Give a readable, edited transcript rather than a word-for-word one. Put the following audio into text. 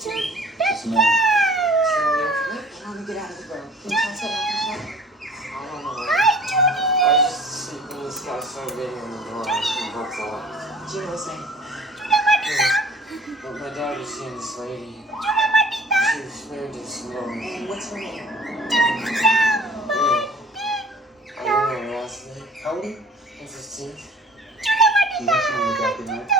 What's the matter? I want to get out of the room. Can you pass it out? I don't know. I was just sleeping. This guy started banging on the door and broke the lock. Junior was saying, But my dad was seeing this lady. She was married to some woman. and what's her name? I don't know her last name. How old are you? I'm 15. You got someone to drop you off?